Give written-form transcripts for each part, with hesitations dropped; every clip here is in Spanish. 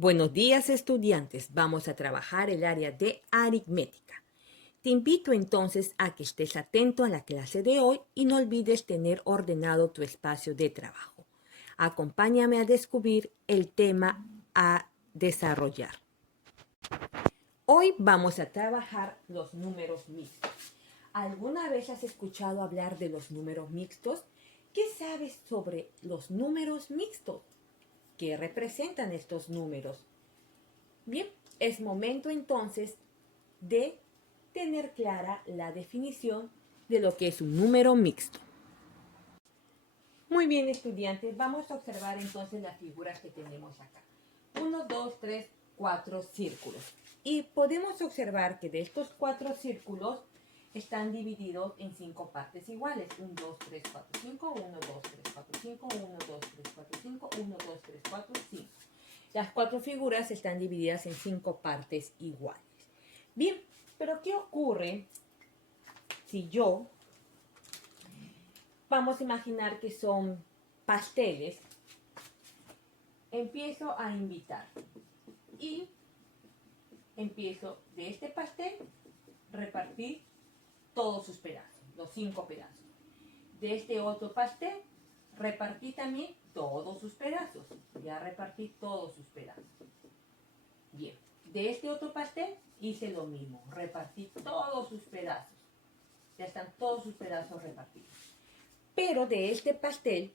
Buenos días, estudiantes. Vamos a trabajar el área de aritmética. Te invito entonces a que estés atento a la clase de hoy y no olvides tener ordenado tu espacio de trabajo. Acompáñame a descubrir el tema a desarrollar. Hoy vamos a trabajar los números mixtos. ¿Alguna vez has escuchado hablar de los números mixtos? ¿Qué sabes sobre los números mixtos? ¿Qué representan estos números? Bien, es momento entonces de tener clara la definición de lo que es un número mixto. Muy bien, estudiantes, vamos a observar entonces las figuras que tenemos acá. 1, 2, 3, 4 círculos. Y podemos observar que de estos 4 círculos están divididos en 5 partes iguales. 1, 2, 3, 4, 5, 1, 2, 3, 4, 5, 1, 2, 3, 4, 5, 1, 2, 3, 4, 5. Las 4 figuras están divididas en 5 partes iguales. Bien, pero ¿qué ocurre si vamos a imaginar que son pasteles, empiezo a invitar y empiezo de este pastel repartir todos sus pedazos, los 5 pedazos. De este otro pastel repartí también todos sus pedazos, ya repartí todos sus pedazos. Bien, de este otro pastel hice lo mismo, repartí todos sus pedazos, ya están todos sus pedazos repartidos. Pero de este pastel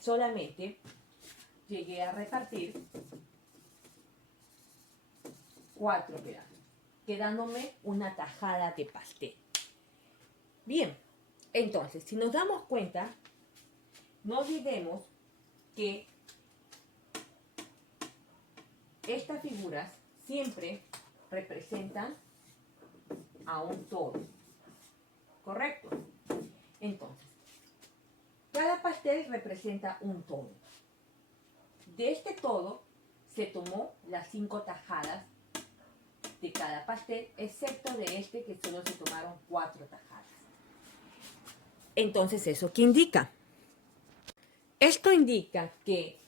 solamente llegué a repartir 4 pedazos, quedándome una tajada de pastel. Bien, entonces, si nos damos cuenta, no olvidemos que estas figuras siempre representan a un todo, ¿correcto? Entonces, cada pastel representa un todo. De este todo se tomó las 5 tajadas de cada pastel, excepto de este que solo se tomaron 4 tajadas. Entonces, ¿eso qué indica? Esto indica que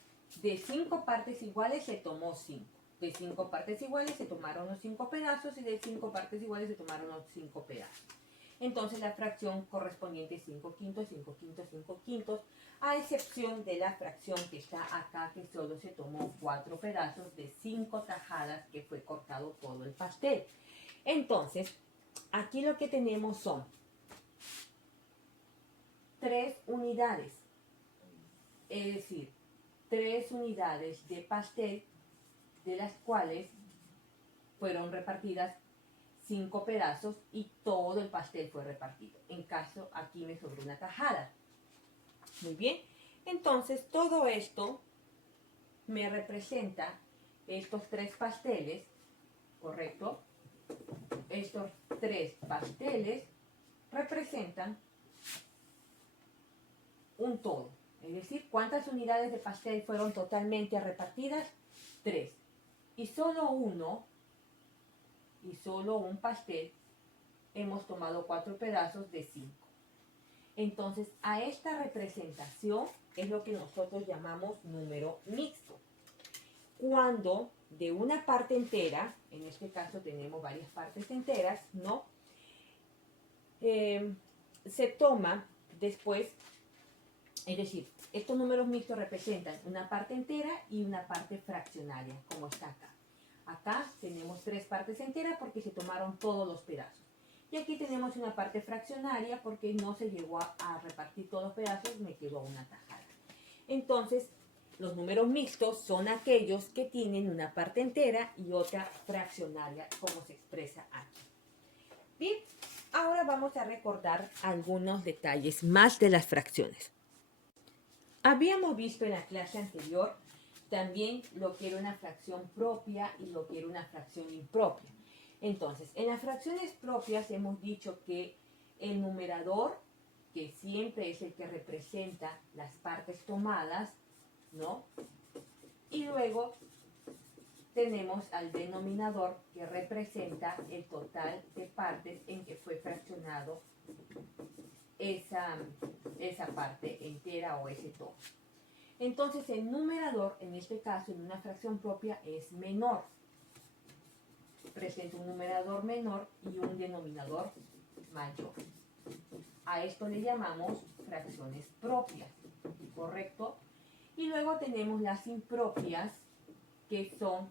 de 5 partes iguales se tomó 5. De 5 partes iguales se tomaron los 5 pedazos y de 5 partes iguales se tomaron los 5 pedazos. Entonces la fracción correspondiente es 5 quintos, 5 quintos, 5 quintos, a excepción de la fracción que está acá, que solo se tomó 4 pedazos de 5 tajadas, que fue cortado todo el pastel. Entonces, aquí lo que tenemos son 3 unidades, es decir, 3 unidades de pastel, de las cuales fueron repartidas 5 pedazos y todo el pastel fue repartido. En caso, aquí me sobró una tajada. Muy bien, entonces todo esto me representa estos 3 pasteles, ¿correcto? Estos 3 pasteles representan un todo. Es decir, ¿cuántas unidades de pastel fueron totalmente repartidas? 3. Y solo un pastel hemos tomado 4 pedazos de 5. Entonces, a esta representación es lo que nosotros llamamos número mixto. Cuando de una parte entera, en este caso tenemos varias partes enteras, ¿no? Se toma después, es decir, estos números mixtos representan una parte entera y una parte fraccionaria, como está acá. Acá tenemos 3 partes enteras porque se tomaron todos los pedazos. Y aquí tenemos una parte fraccionaria porque no se llegó a repartir todos los pedazos, me quedó una tajada. Entonces, los números mixtos son aquellos que tienen una parte entera y otra fraccionaria, como se expresa aquí. Bien, ahora vamos a recordar algunos detalles más de las fracciones. Habíamos visto en la clase anterior también lo que era una fracción propia y lo que era una fracción impropia. Entonces, en las fracciones propias hemos dicho que el numerador, que siempre es el que representa las partes tomadas, ¿no? Y luego tenemos al denominador, que representa el total de partes en que fue fraccionado esa parte entera o ese todo. Entonces el numerador, en este caso, en una fracción propia, es menor. Presenta un numerador menor y un denominador mayor. A esto le llamamos fracciones propias, ¿correcto? Y luego tenemos las impropias, que son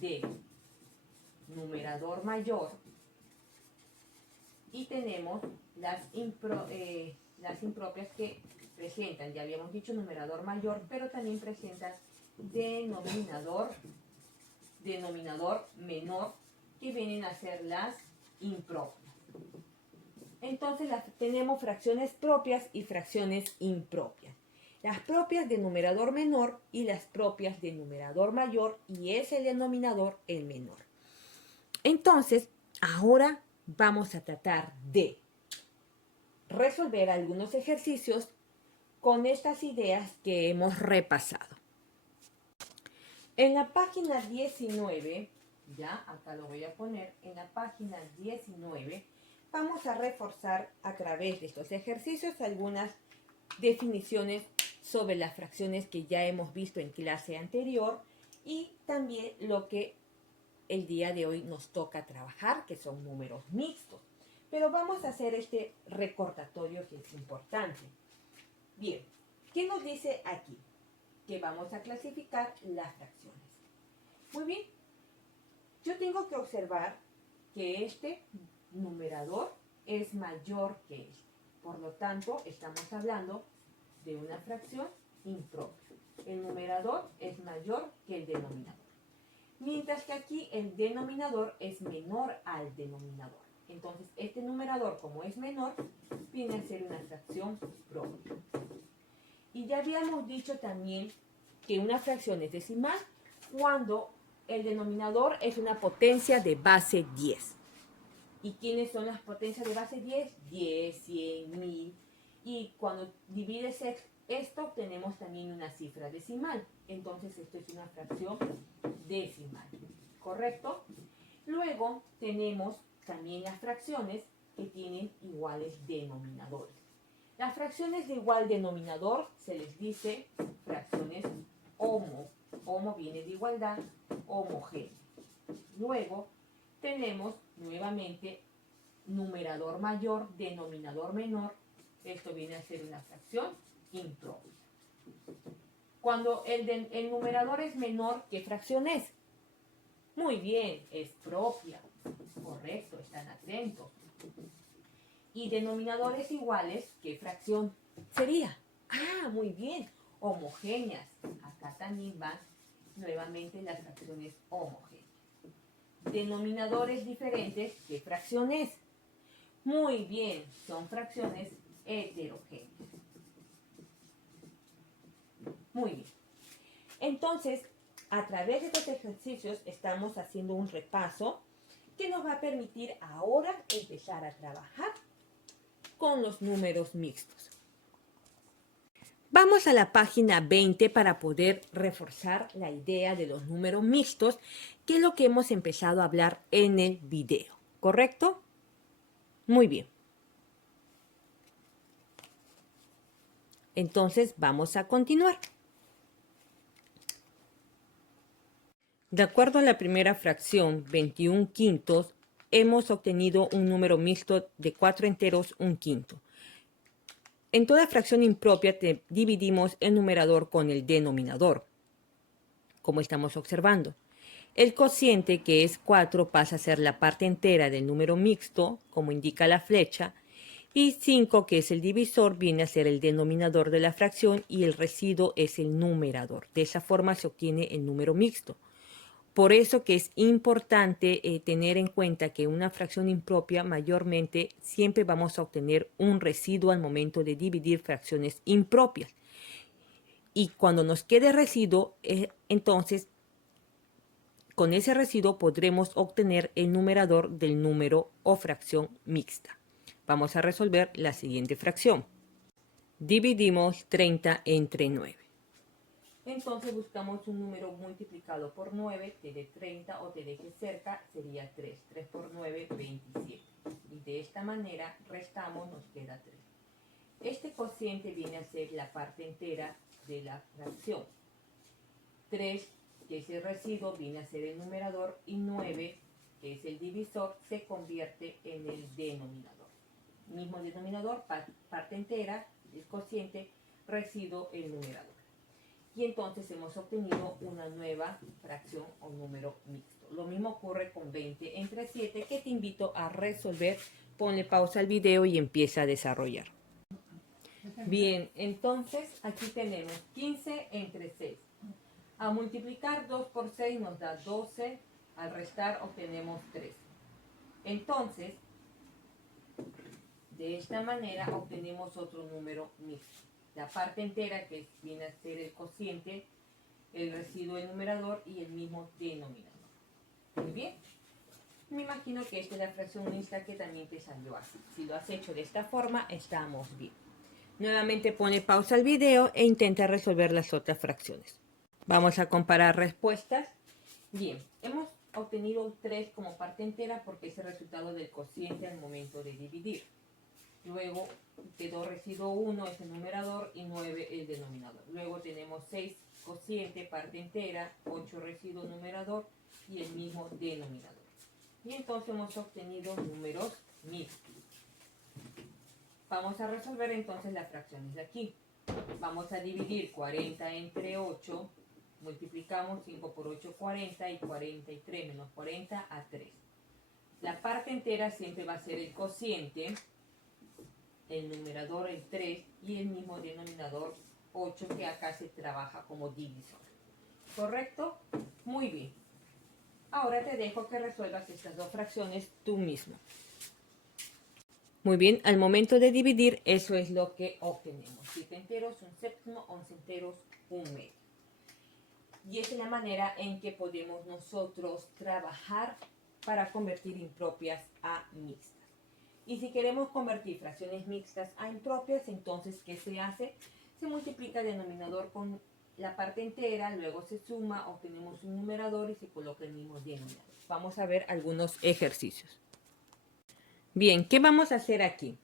de numerador mayor, y tenemos las impropias que presentan, ya habíamos dicho, numerador mayor, pero también presentan denominador menor, que vienen a ser las impropias. Entonces tenemos fracciones propias y fracciones impropias. Las propias de numerador menor y las propias de numerador mayor, y es el denominador el menor. Entonces, ahora vamos a tratar de resolver algunos ejercicios con estas ideas que hemos repasado. En la página 19, ya acá lo voy a poner, en la página 19 vamos a reforzar a través de estos ejercicios algunas definiciones sobre las fracciones que ya hemos visto en clase anterior y también lo que el día de hoy nos toca trabajar, que son números mixtos. Pero vamos a hacer este recordatorio que es importante. Bien, ¿qué nos dice aquí? Que vamos a clasificar las fracciones. Muy bien, yo tengo que observar que este numerador es mayor que este. Por lo tanto, estamos hablando de una fracción impropia. El numerador es mayor que el denominador. Mientras que aquí el denominador es menor al denominador. Entonces, este numerador, como es menor, viene a ser una fracción propia. Y ya habíamos dicho también que una fracción es decimal cuando el denominador es una potencia de base 10. ¿Y quiénes son las potencias de base 10? 10, 100, 1000. Y cuando divides esto, obtenemos también una cifra decimal. Entonces, esto es una fracción decimal. ¿Correcto? Luego, tenemos también las fracciones que tienen iguales denominadores. Las fracciones de igual denominador se les dice fracciones homo. Homo viene de igualdad, homogénea. Luego, tenemos nuevamente numerador mayor, denominador menor. Esto viene a ser una fracción impropia. Cuando el numerador es menor, ¿qué fracción es? Muy bien, es propia. Correcto, están atentos. Y denominadores iguales, ¿qué fracción sería? Ah, muy bien, homogéneas. Acá también van nuevamente las fracciones homogéneas. Denominadores diferentes, ¿qué fracción es? Muy bien, son fracciones heterogéneas. Muy bien. Entonces, a través de estos ejercicios estamos haciendo un repaso que nos va a permitir ahora empezar a trabajar con los números mixtos. Vamos a la página 20 para poder reforzar la idea de los números mixtos, que es lo que hemos empezado a hablar en el video, ¿correcto? Muy bien. Entonces vamos a continuar. De acuerdo a la primera fracción, 21 quintos, hemos obtenido un número mixto de 4 enteros, 1 quinto. En toda fracción impropia dividimos el numerador con el denominador, como estamos observando. El cociente, que es 4, pasa a ser la parte entera del número mixto, como indica la flecha, y 5, que es el divisor, viene a ser el denominador de la fracción y el residuo es el numerador. De esa forma se obtiene el número mixto. Por eso que es importante tener en cuenta que una fracción impropia mayormente siempre vamos a obtener un residuo al momento de dividir fracciones impropias. Y cuando nos quede residuo, entonces con ese residuo podremos obtener el numerador del número o fracción mixta. Vamos a resolver la siguiente fracción. Dividimos 30 entre 9. Entonces buscamos un número multiplicado por 9, te dé 30 o te deje cerca, sería 3. 3 por 9, 27. Y de esta manera restamos, nos queda 3. Este cociente viene a ser la parte entera de la fracción. 3, que es el residuo, viene a ser el numerador, y 9, que es el divisor, se convierte en el denominador. Mismo denominador, parte entera, el cociente, residuo, el numerador. Y entonces hemos obtenido una nueva fracción o número mixto. Lo mismo ocurre con 20 entre 7, que te invito a resolver. Ponle pausa al video y empieza a desarrollar. Bien, entonces aquí tenemos 15 entre 6. A multiplicar 2 por 6 nos da 12, al restar obtenemos 3. Entonces, de esta manera obtenemos otro número mixto. La parte entera, que viene a ser el cociente, el residuo, el numerador y el mismo denominador. Muy bien. Me imagino que esta es la fracción mixta que también te salió así. Si lo has hecho de esta forma, estamos bien. Nuevamente pone pausa al video e intenta resolver las otras fracciones. Vamos a comparar respuestas. Bien, hemos obtenido un 3 como parte entera porque es el resultado del cociente al momento de dividir. Luego quedó residuo 1, es el numerador, y 9 el denominador. Luego tenemos 6 cociente, parte entera, 8 residuo, numerador y el mismo denominador. Y entonces hemos obtenido números mixtos. Vamos a resolver entonces las fracciones de aquí. Vamos a dividir 40 entre 8. Multiplicamos 5 por 8, 40, y 43 menos 40 a 3. La parte entera siempre va a ser el cociente, el numerador el 3 y el mismo denominador 8, que acá se trabaja como divisor. ¿Correcto? Muy bien. Ahora te dejo que resuelvas estas dos fracciones tú mismo. Muy bien, al momento de dividir, eso es lo que obtenemos. 7 enteros, 1 séptimo, 11 enteros, 1 medio. Y esa es la manera en que podemos nosotros trabajar para convertir impropias a mixtas. Y si queremos convertir fracciones mixtas a impropias, entonces, ¿qué se hace? Se multiplica el denominador con la parte entera, luego se suma, obtenemos un numerador y se coloca el mismo denominador. Vamos a ver algunos ejercicios. Bien, ¿qué vamos a hacer aquí?